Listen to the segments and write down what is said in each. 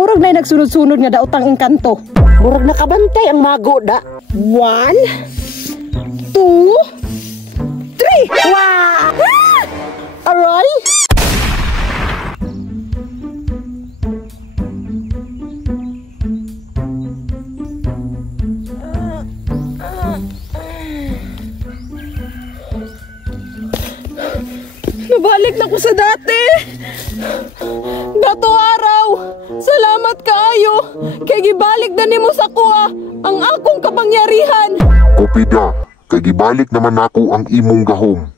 Murag na'y nagsunod-sunod nga daotang engkanto. Murag nakabantay ang mago da. 1, 2, 3. Wow! Aray! Nabalik na ko sa dati. Dato araw, salamat kaayo. Kay gibalik na nimo sa kuha ang akong kapangyarihan. Kupida, kay gibalik naman ako ang imong gahom.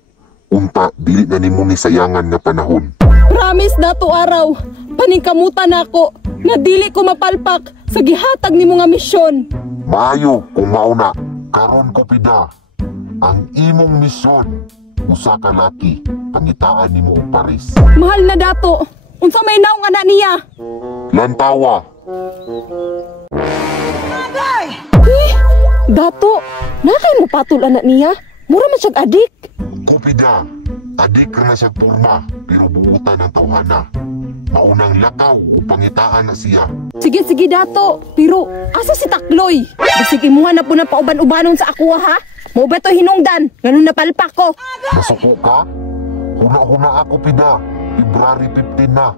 Unta, dili na nimo ni sayangan nga panahon. Promise dato araw, paningkamutan ako na dili ko mapalpak sa gihatag nimo nga misyon. Maayo kung mauna, karon Kupida, ang imong misyon, usa ka laki, pangitaan nimo og pares. Mahal na dato, unsa may naong anak niya? Lantawa. Dato, nakay mo patol anak niya? Mura man siyag adik. Kupida, adik ka na sa turma, pero buutan ng tawhana. Maunang lakaw o pangitaan na siya. Sige, dato. Pero, asa si Takloy? Basig imuha na po ng pauban-ubanon sa ako, ha? Mo ba to hinungdan? Ganun na palpak ko. Nasuko ka? Huna-huna ako, Pida. February 15 na.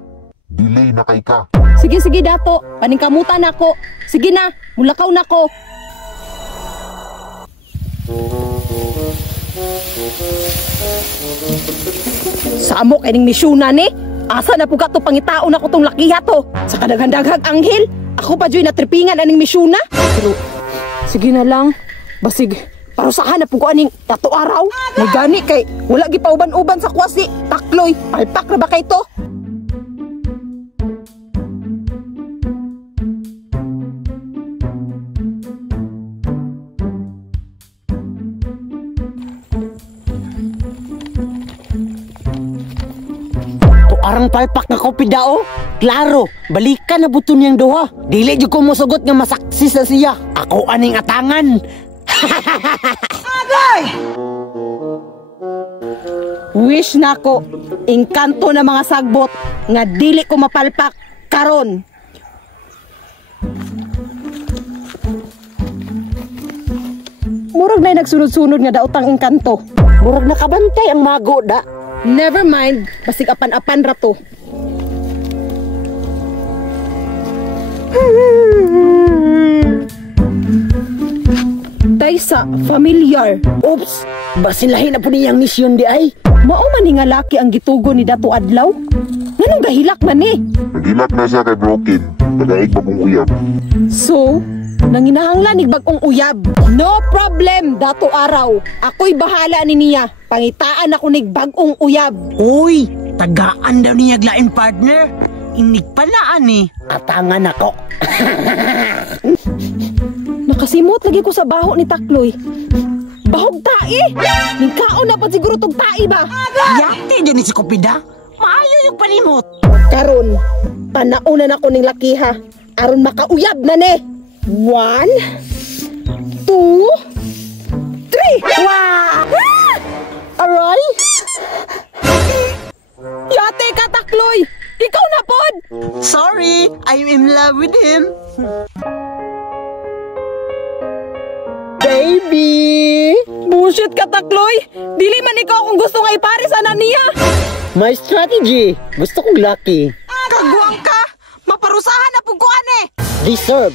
Delay na kay ka. Sige, dato. Paningkamutan ako. Sige na, mulakaw na ko. Sa amok ining misyunan ni. Asa na po ka to pangitaon ako tong lakiha to. Sa kadaghan-daghang anghel. Ako pa dyo'y natripingan aning misyuna. Pero, sige na lang. Basig, parusahan na po ko aning dato araw. May gani kay, wala gipauban-uban sa kwasi. Takloy, palpak na ba kay to? Arang palpak na Kupida o. Klaro, balikan na buto niyang duha. Dili jud ko mosugot nga masaksis na siya. Ako aning atangan. Agay! Wish na ko, engkanto na mga sagbot nga dili ko mapalpak karon. Murag na'y nagsunod-sunod nga daotang engkanto. Murag nakabantay ang mago da. Never mind, basig apan-apan rato. Taysa, familiar. Oops, basin lahi na po niyang misyon di ay. Mao man nga laki ang gitugo ni Dato Adlaw. Nganong gahilak man ni? Nagilak na siya kay Broken. Nagaig bagong uyab. So, nanginahanglan ni bagong uyab. No problem, Dato Araw. Ako'y bahala ni niya. Pangitaan ako ni bagong uyab. Uy, tagaan daw niya glain partner. Inig pala ani. Atangan ako. Nakasimot lagi ko sa baho ni Takloy. Bahog tae! Ningkaon na pa siguro tong tae ba? Yate dyan ni si Kupida. Maayo yung palimot. Karon, panaunan ako ning lakiha. Aron makauyab na ni. 1, 2, 3. Wow! Aray! Yate ka, Takloy! Ikaw na pod! Sorry, I'm in love with him. Baby! Bullshit ka, Takloy! Dili man ikaw kung gusto nga iparis ana niya! My strategy. Gusto kong lucky. Kaguang ka! Maparusahan na puguan eh! Deserve.